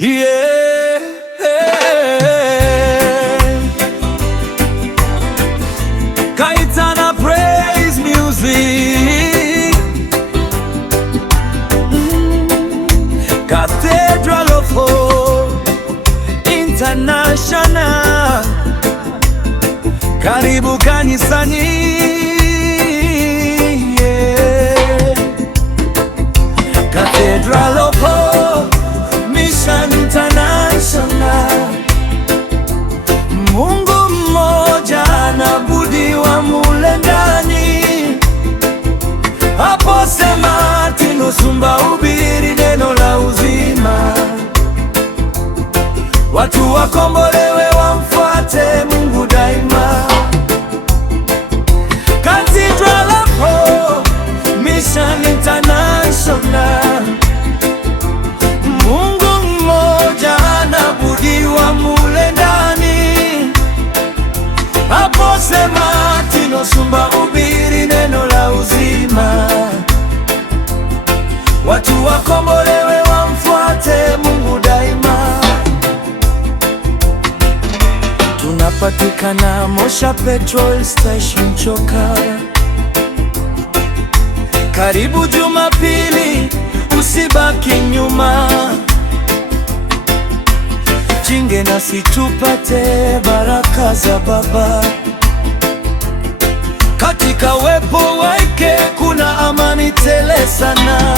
Yeah. Kaitana praise music. Cathedral of Hope International. Karibu kanisani. Yeah. Cathedral of Hope International. Mungu mmoja anaabudiwa mule ndani. Hapo sema Tinusumba, hubiri neno la uzima. Watu wakombolewe, wamfuate Mungu daima. Cathedral of Hope Mission International. Mule ndani. Hapo sema Tinusumba, hubiri neno la uzima. Watu wakombolewe, wamfuate Mungu daima. Tunapatikana Mosha Petrol Station Choka. Karibu Jumapili, usibaki nyuma. Jinge nasi tupate baraka za Baba. Katika uwepo wake kuna amani tele sana.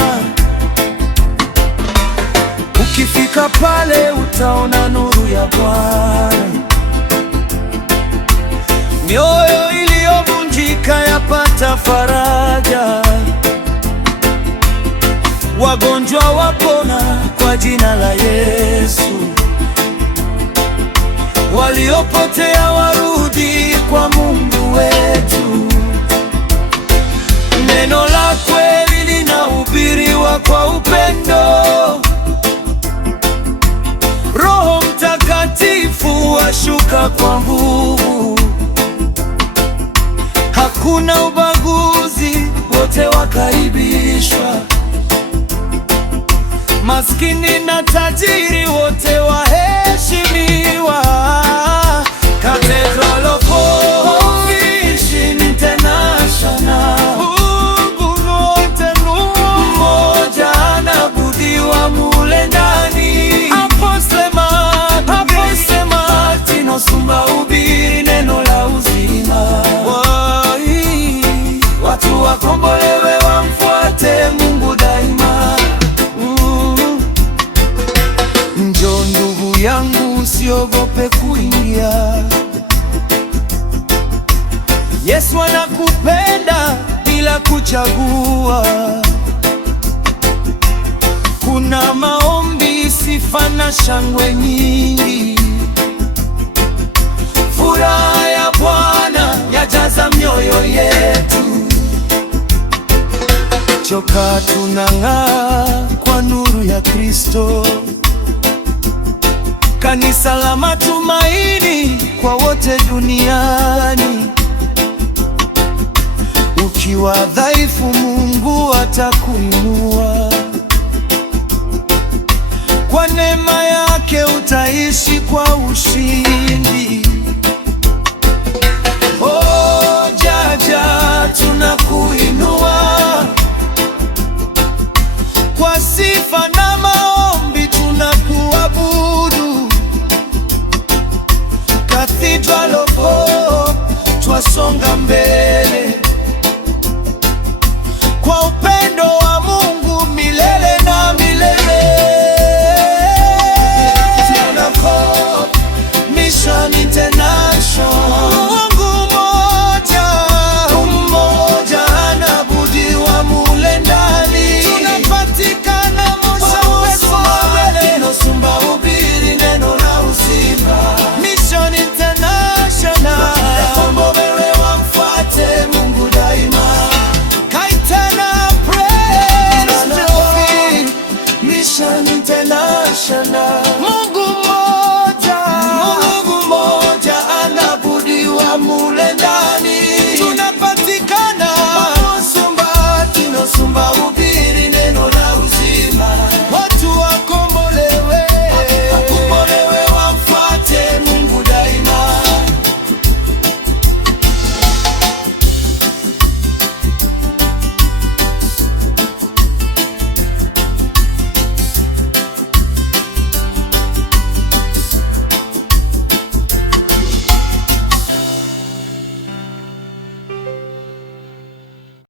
Ukifika pale utaona nuru ya Bwana. Mioyo iliyovunjika yapata faraja. Wagonjwa wapona kwa jina la Yesu. Waliopotea warudi kwa Mungu wetu. Neno la kweli linahubiriwa kwa upendo. Roho Mtakatifu washuka kwa nguvu. Hakuna ubaguzi, wote wakaribishwa. Maskini na tajiri wote waheshimiwa. Cathedral of Hope International. Mungu wote mmoja anaabudiwa mule ndani. Hapo sema Tinusumba, hubiri neno la uzima. Watu wakombolewe, wamfuate Mungu daima. Njoo ndugu yangu, usiogope kuingia. Yesu anakupenda bila kuchagua. Kuna maombi, sifa na shangwe nyingi. Furaha ya Bwana yajaza mioyo yetu. Choka tunang'aa kwa nuru ya Kristo. Kanisa la matumaini kwa wote duniani. Ukiwa dhaifu, Mungu atakuinua. Kwa neema yake utaishi kwa ushindi. Oh, Jaja, tunakuinua. Kwa sifa na maombi tunakuabudu. Cathedral of Hope twasonga mbele. Kwa upendo wa Mungu milele na milele. Cathedral of Hope Mission International. Mungu mmoja anaabudiwa mule ndani. Tunapatikana Mosha Petrol. Tinusumba, hubiri neno la uzima. Mission International. Wakombolewe, wamfuate Mungu daima. Kaitana praise Mission International. Mungu